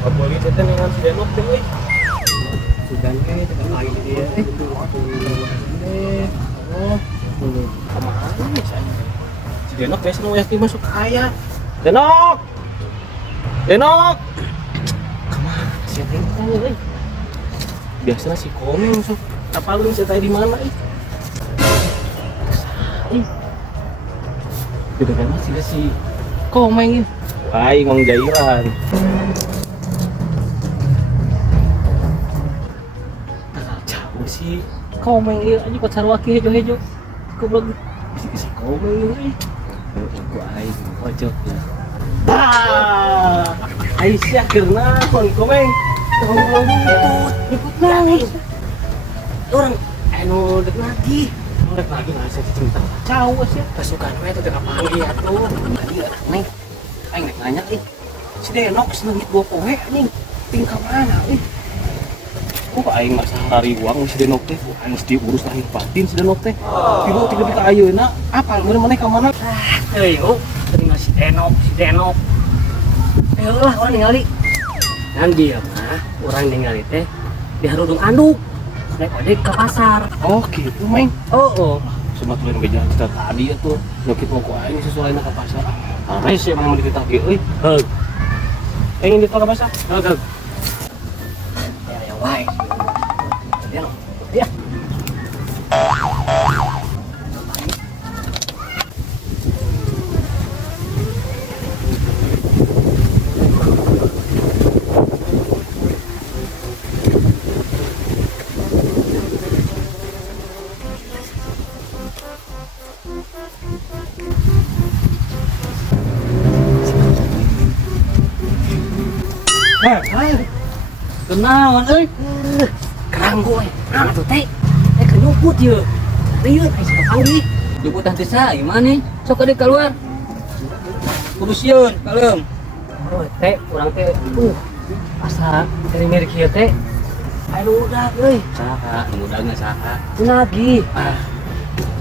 Paboli teh dengan si Denok teh euy. Sudan ge teh lain dia. Oh, kemana nih saya? Si Denok biasa nu yakin masuk aya. Denok. Denok. Kemana si Denok euy? Biasanya si Komeng sok apalun saya tadi di mana ih. Gitu kan masih si Komeng. Hai Mang Jairan. Jauh sih Komeng ieu anjing pacar waki hejo-hejo. Goblok si Komeng ieu. Ku aing pojok ya. Bah. Aisyah keurna kon Komeng. Ikut nangis. Orang anu dek lagi. Dek lagi ngasih cinta. Jauh sih. Pasukan we teh kapanggih atuh. Tadi neng. Aing nek nanya si Denok senengit dua poe anjing. Tingkah mana kok aing masa hari uang si Denok teh aing mesti urus lahir batin si Denok teh. Tiba tiba ka ayeuna apal mana ka mana? Euy, teuing si Denok. Lah orang ningali. Dan dia mah orang ningali teh di harudung anduk. Naik ojek ke pasar. Oh gitu, Meng. Oh. Cuma tuh yang bejalan kita tadi itu nyokit mau ku aing sesuai ke pasar. Arek sih emang dititah ge euy. Heug. Ingin ditolak pasar? Heug. Ya wae. Ya. Kenaon euy? Kerang gue. Nah tuh teh. Ke nyuput ye. Rieu aya siapa panggih. Nyuputan teh sae mane? Sok ade keluar. Kudu sieun kalem. Oh teh urang teh asa dari merek ieu teh. Aduh udah euy. Saha, nu udah saha. Lagi.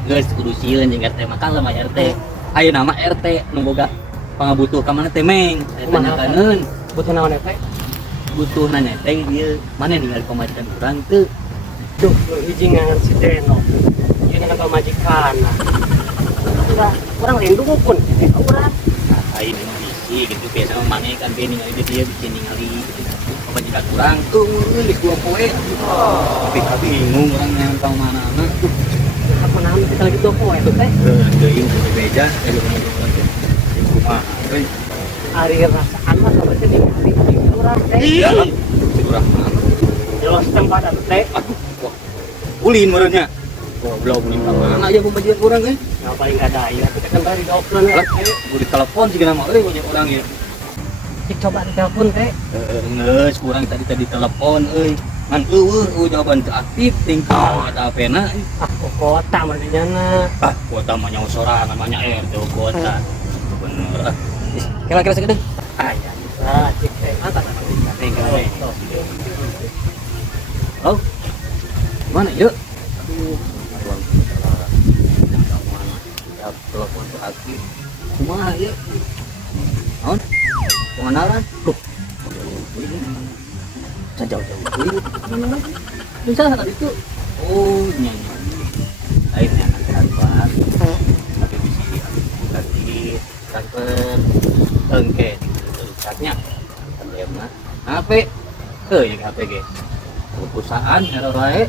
Geus kudu sieun jeung RT mah kalem aya RT. Ayeuna nama RT nu boga pangabutuh ka mana teh Meng? Saya tanyakeun. Butuh naon teh? Butuh nanya teh dia mana ningali pamajikan urang teu. Duh, hiji ngangan si Denok. Ieu ngan pamajikan. Urang lindung pun urang. Aing nu bisi gitu biasa mane kan be ningali dia bisa ningali pamajikan urang teu geus dua poe. Tapi bingung urang yang tau mana-mana. Apa naon kita lagi tuh poe teh? Deui di beja aya urang teh. Kumaha euy? Ari rasaan mah kalau teh ningali urang teh. Iya. Urang mah. Jelas tempat atuh teh. Wah. Ulin merenya. Goblok ulin ka mana aja pemajikan urang euy. Yang paling ada ya kita kan dari dokter Lah, gua ditelepon sih nama euy banyak urang ieu. Coba ditelepon teh. Geus kurang tadi telepon euy. Ngan eueuh jawaban teu aktif tingkah eta apena. Kota manehna. Kuota mah nyawa sorangan mah nya RT kuota. Bener. Kira-kira segede. Ya. Cik teh. Mantap. Oh. Mana yuk? Telepon teu aktif. Kumaha ieu? Naon? Kenalan? Jauh-jauh deui. Mana lagi? Bisa tadi itu. Oh, nyanyi. Lain anak transfer. Tapi bisa ganti transfer. Engke rusaknya. Problema. HP. Teu yang HP ge. Perusahaan era wae.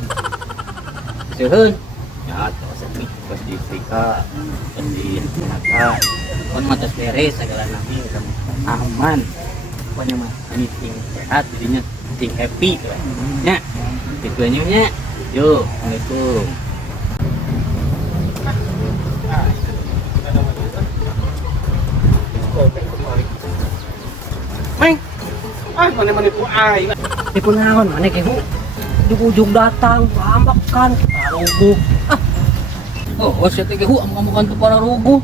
Seueun. Ya, tos di Afrika, di Jakarta. Kon mah tos beres segala nami aman. Pokoknya mah anything sehat jadinya ting happy tuh nya gitu nya yo assalamualaikum Meng. Mana-mana ku ai. Ieu naon maneh ge, Bu? Di ujung datang, pambakan, rubuh. oh saya teh hu amukan ke para rubuh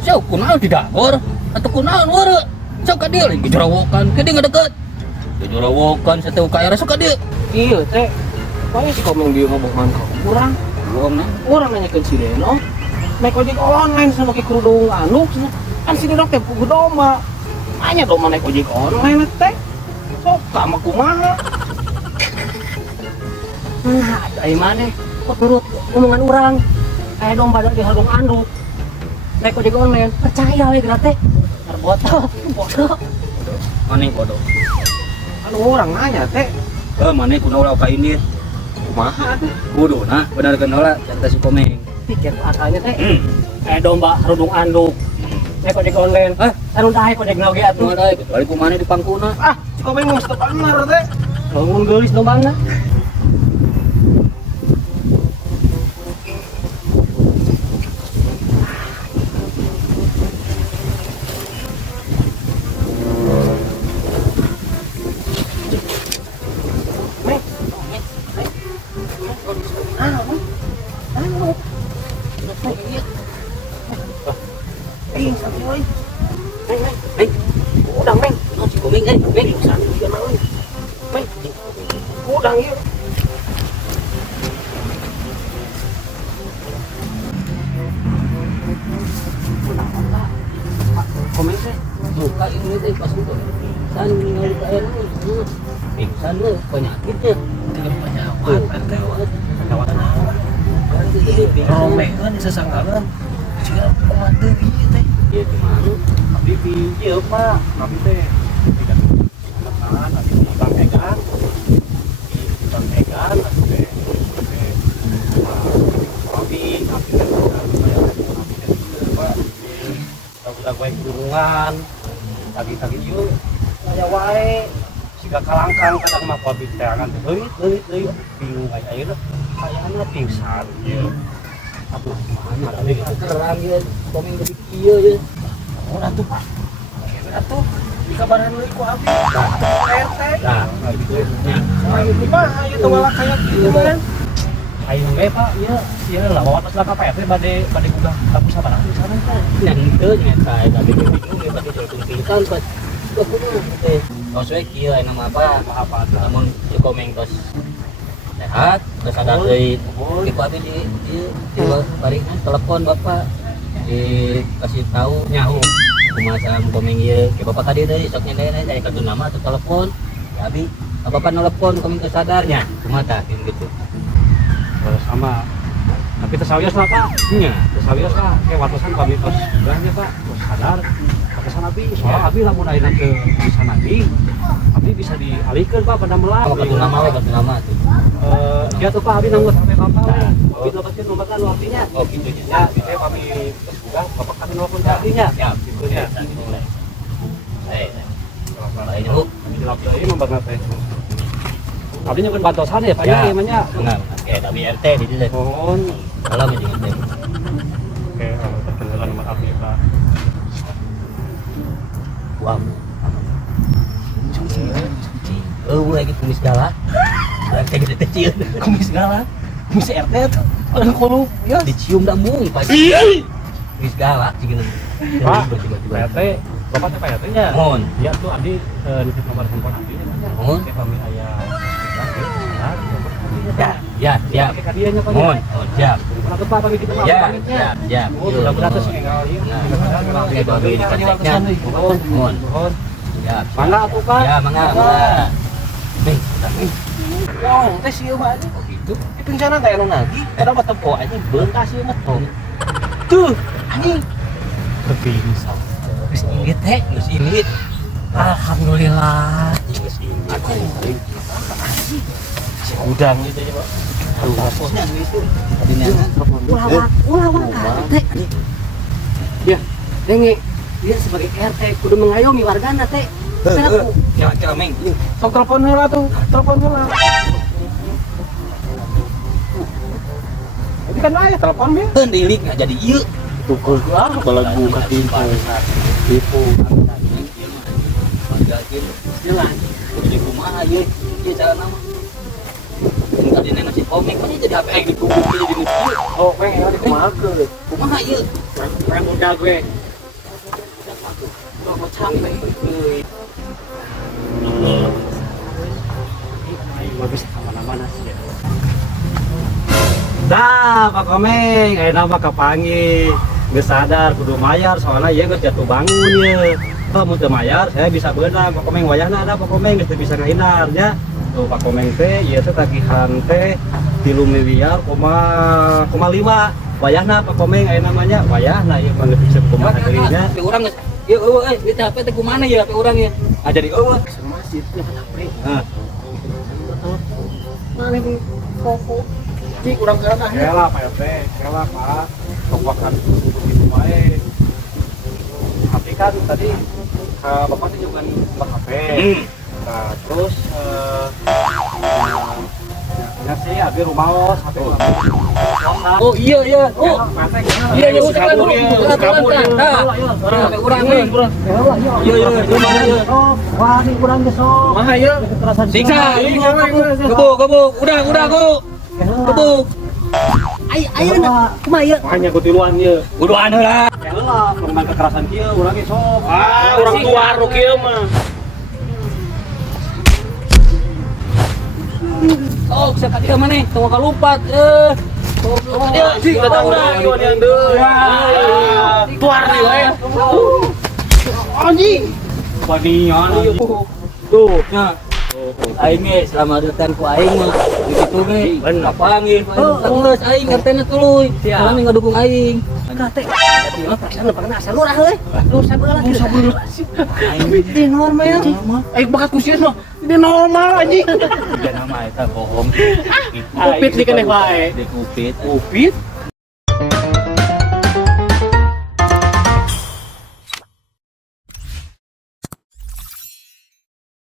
saya kunaon di dapur atau kunaon weureu sok ka dieu lagi jorowokan ke dieu deket jorowokan saya teh kaya sok ka dieu Iya teh. Pokoknya si Komeng dia ngomongan ke kurang. Orang nanyakan si Deno. Naik ojek online sama pakai kerudung anu. Kan si Deno teh kudu doma. Hanya doma naik ojek online teh. sok sama kumaha. Nah, dari mana? Kok turut omongan orang? Kayak domba di harung anduk. Naik ojek online, percaya we gratis. Terbodoh, bodoh. Mana yang bodoh? Anu orang nanya teh, Mana yang kuno ulah ini? kumaha tuh? Bodoh nah, benar kan ulah cerita si komeng. Pikir asalnya teh, kayak domba harung anduk. Naik ojek online, anu dahe ojek ngauge atuh. Ada kecuali kumana di pangkuna. Ah, si komeng mah step bener teh. Bangun geulis dombana. Udang meng, Si komeng meng. udang yuk. Komen teh, Buka ini teh pas itu. San ningali kayak nu. Pingsan lu penyakitnya. penyawatan teh, penyawatan apa? Romekan sesanggalan, jika kumat deui teh. Dia gimana? Abdi di ieu Pak, abdi teh tidak anak-anak abdi di Bang Egan. Di Bang Egan abdi teh. Abdi teh Pak. Udah gue kurungan. Tagi-tagi ieu aya wae. Siga kalangkang kadang mah abdi teh angan teh deui bingung aya ayeuna. Kayaknya pingsan ieu. Aduh, mana Ada yang kerang ya, komeng dari kieu ya. oh atuh Pak. Atuh dikabaran deui ku abdi. RT. Nah, gitu ya. Ayo kumaha ieu teh malah kayak kieu kan. Ayo we Pak, ieu lah bawa tos ka PRT bade gugah ka pusat barang di sana teh. Yang itu nyata tadi bingung ya pasti jual pingsan pas. Kudu teh. Maksudnya kieu nama apa? Apa tuh? Namun si komeng tos sehat, terus sadar deui. Ibu abi di baringan telepon bapak dikasih tahu nyahu kumaha sama komeng ieu ke bapak tadi deui sok nyadain dari kartu nama atau telepon ya abi bapak nelpon komeng teu sadarnya kumaha tah gitu Sama. Tapi tesawios lah Pak. nya Tesawios lah kayak watosan kami tos belanja Pak. Terus sadar pakesan abi soal abi lamun ayeuna teu bisa nagih. Abi bisa dialihkeun Pak pada melah. apa kartu nama we kartu nama tuh Dia tuh Pak abi nanggut sampai Bapak. Abi dapetin nomor kan artinya. oh gitu Ya, saya kami juga Bapak kami nelpon ke artinya. ya Gitu ya. lain bu Jelap ini membanget teh. Abi nyebut bantosan ya Pak ya ya namanya. enggak kayak dari RT di dieu Mohon. kalau menjadi teh Oke, kalau perkenalan nomor abi Pak. wow gue gitu tulis segala kayak gitu kecil Kumis segala. Kumis RT tuh. Orang korup ya. dicium dah mung pagi tulis segala sih gitu Pak, tiba-tiba PRT, Bapak teh PRT-nya. mohon Ya tuh abdi nitip nomor handphone abdi namanya. Mohon. Kayak kami aya ya ya Kayak kadianya Pak. mohon siap Kenapa Pak kami kita mau ya pamitnya? siap siap Oh, mudah-mudahan tuh sih kali. Oke, babi di kontaknya. Mohon. Mohon. siap Mangga atuh Pak. ya mangga nih nih Wow, teh sieu mah oh gitu di pincanan teh anu nagih. Padahal mah tempo anjing beuntas ieu mah. Tuh, anjing. Kepingsaan. geus inget teh geus inget Alhamdulillah. geus inget Si udang gitu ya Pak aduh itu tadinya ulah teh. Ya, denge dia sebagai RT kudu mengayomi wargana teh. Aku kira-kira meng sok telepon heula tuh, telepon heula. Ini kan aya telepon dia. kan dilik nggak jadi ieu Tukul balagu ka tipu. Tipu. jalan jadi kumaha ieu ieu cara nama yang tadinya ngasih komik kan jadi HP gitu jadi gitu Oh, pengen yang dikumahakeun. kumaha ieu Pengen udah gue. kalau mau capek euy Bagus kemana-mana sih ya. Dah, Pak Komeng, ayeuna mah kapangi. Geus sadar kudu mayar soalnya ieu geus jatuh bangun ye. Kamu teu mayar, saya bisa beunang Pak Komeng wayahna ada Pak Komeng geus teu bisa ngahindar nya. Tuh Pak Komeng teh ieu teh tagihan teh 3 miliar, 5. Wayahna Pak Komeng aya namanya wayahna ieu mah geus bisa kumaha deui nya. Tapi orang ya itu HP teh kumaha ya HP urang ya. Ah jadi Masjid nya HP. Heeh. Mana di koko? Cik urang kana Ya lah Pak RT, ya lah Pak. Tokokan begitu wae. Tapi kan tadi Bapak tuh juga nembak HP. Nah, terus ya sih abi rumaos HP. Oh iya iya. Oh iya iya udah kan. HP urang nih. Iya iya gimana ya? Wah, ini kurang gesok. Kumaha ya? Siksa. Gebuk. Udah go. Gebuk. Ayo na. Kumaha ya? Makanya kutiluan ieu. Kuduan heula. Ya lah, korban kekerasan kieu urang ge sok. Urang tua ru kieu mah. Oh, bisa ka dia maneh, tong kalumpat. Dia sih udah tahu dah ieu yang deui. Tuar nih we. Anjing. Banian Tuh, nya. Aing ge selama datang ku aing mah begitu ge. Kapanggih terus aing RT-na tuluy. Orang ngadukung aing. Kate. Ieu mah perasaan pernah asal lurah heuy. Lu sabeula lagi. Aing di normal. Aing bakat kusius mah. Di normal anjing. tiga nama eta bohong. Kupit di keneh wae. Di kupit. Kupit.